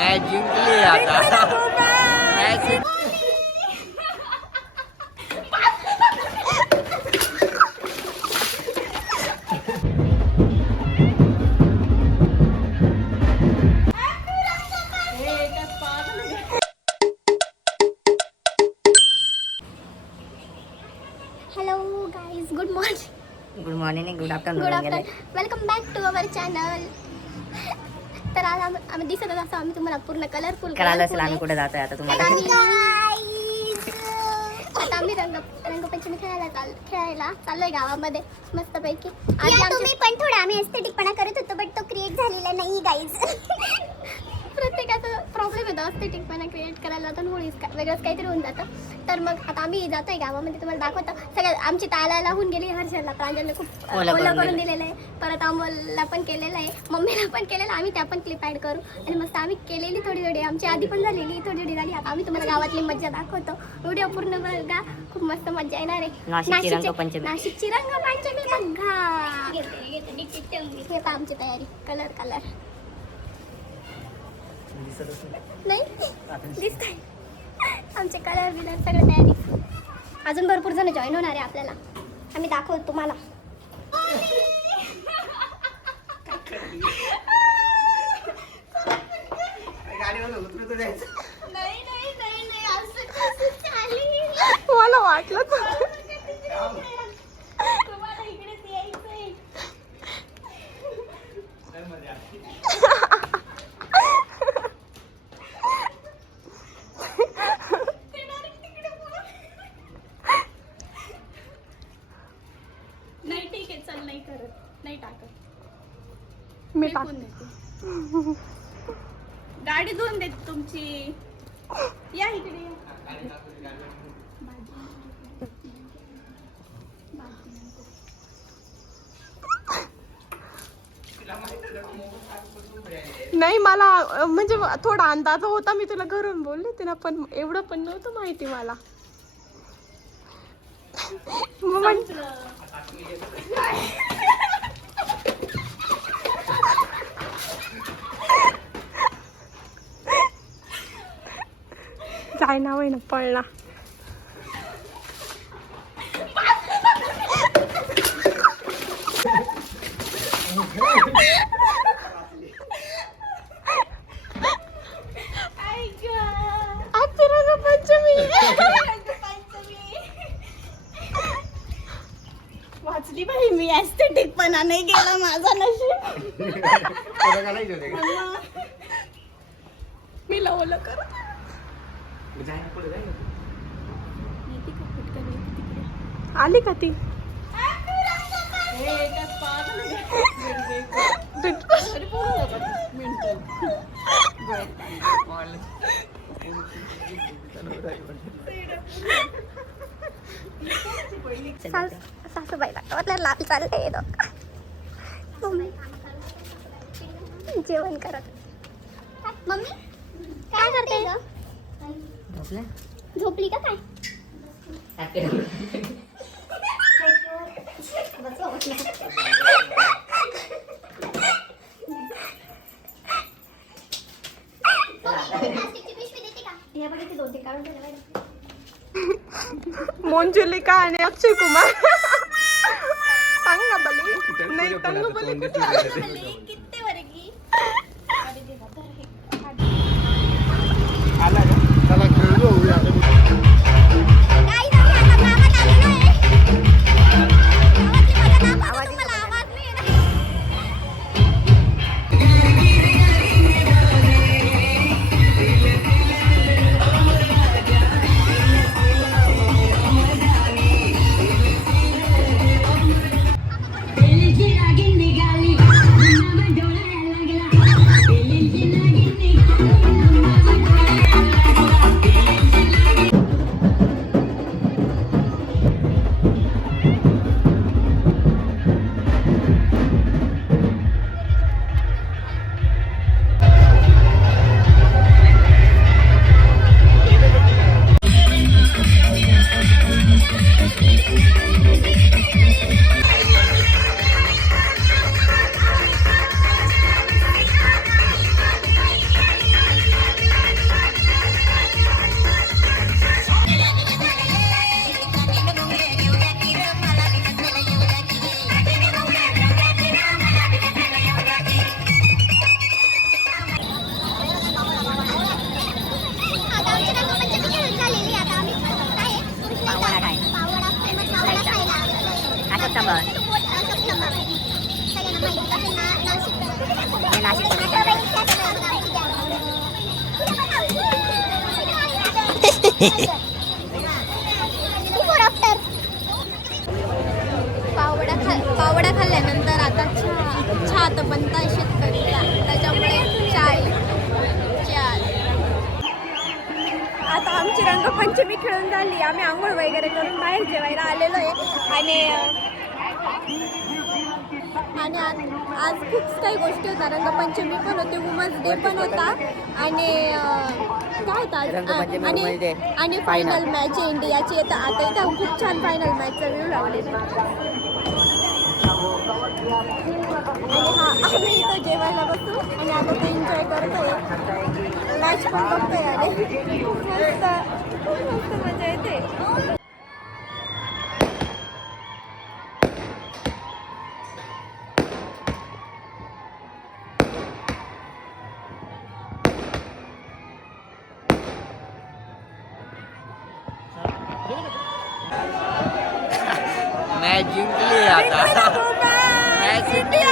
Match जिंकली आता. Match जिंकली. Hello guys, good morning. Good morning, good afternoon. Welcome back to our channel. तर आज आम्ही दिसतच असं आम्ही तुम्हाला पूर्ण कलरफुल करायला असेल आम्ही कुठे जातोय आता तुम्हाला. आता आम्ही रंगपंचमी खेळायला चाललोय गावामध्ये मस्तपैकी. तुम्ही पण थोडा आम्ही एस्थेटिकपणा करत होतो, बट तो क्रिएट झालेला नाही गाईज. प्रत्येकाचा प्रॉब्लेम येतो एस्थेटिकपणा क्रिएट करायला जातो, होळीच वेगळंच काहीतरी होऊन जातं. तर मग आता आम्ही जातोय गावामध्ये, तुम्हाला दाखवतो. सगळ्यात आमची तालाला होऊन गेली, हर्षलला प्रांजलला खूप ओलं करून दिलेलं आहे. परत अमोलला पण केलेलं आहे, मम्मीला पण केलेलं. आम्ही त्या पण क्लिप ॲड करू आणि मस्त आम्ही केलेली थोडी थोडी, आमची आधी पण झालेली थोडी थोडी झाली. आता आम्ही तुम्हाला गावातली मज्जा दाखवतो. व्हिडिओ पूर्ण बघा, खूप मस्त मज्जा येणार आहे. नाशिकची रंगपंचमी बघा. हे पहा आमची तयारी, कलर नाही दिसतंय आमचे कलर बिलर सगळं तयारी. अजून भरपूर जण जॉईन होणार आहे आपल्याला, आम्ही दाखवतो तुम्हाला. मला वाटलं नाही ठीक आहे, चल नाही करत, नाही टाकत. मी फेकून देते. गाडी धुवून देते तुमची. या इकडे नाही, मला म्हणजे थोडा अंदाज होता. मी तुला घरून बोलले होते ना, पण एवढं पण नव्हतं माहिती मला. जाय ना वय ना पळला. वाचली बाई मी, एस्थेटिकपणा नाही गेला माझा नशीब. मी लावलं कर. आली का ती? सासूबाईला कवरला लाल चालले जेवण करत. मम्मी काय करते ग? झोपली का काय? मोंजुलिका आणि अक्षय कुमार. तंगबली नाही, तंगबली कुठे आली? किती वर्गी आला का? चला खेळलो होऊया आता. बाय. पावडा खाल्ल्यानंतर आता चहा तर बनताय शेतकरीला, त्याच्यामुळे चाय. आता आमची रंगपंचमी खेळून झाली. आम्ही आंघोळ वगैरे करून बाहेर जेवायला आलेलो आहे आणि आज खूप काही गोष्टी होत्या. रंगपंचमी पण होती, वुमन्स डे पण होता आणि काय होता आणि फायनल मॅच इंडियाची येतं. आता इथं खूप छान फायनल मॅचचा व्ह्यू लावलेला आणि आम्ही इथं जेवायला बसू आणि आता ते एन्जॉय करतोय, मॅच पण बघतोय आणि खूप मस्त मजा येते. मॅच जिंकली आता. मॅच जिंकली.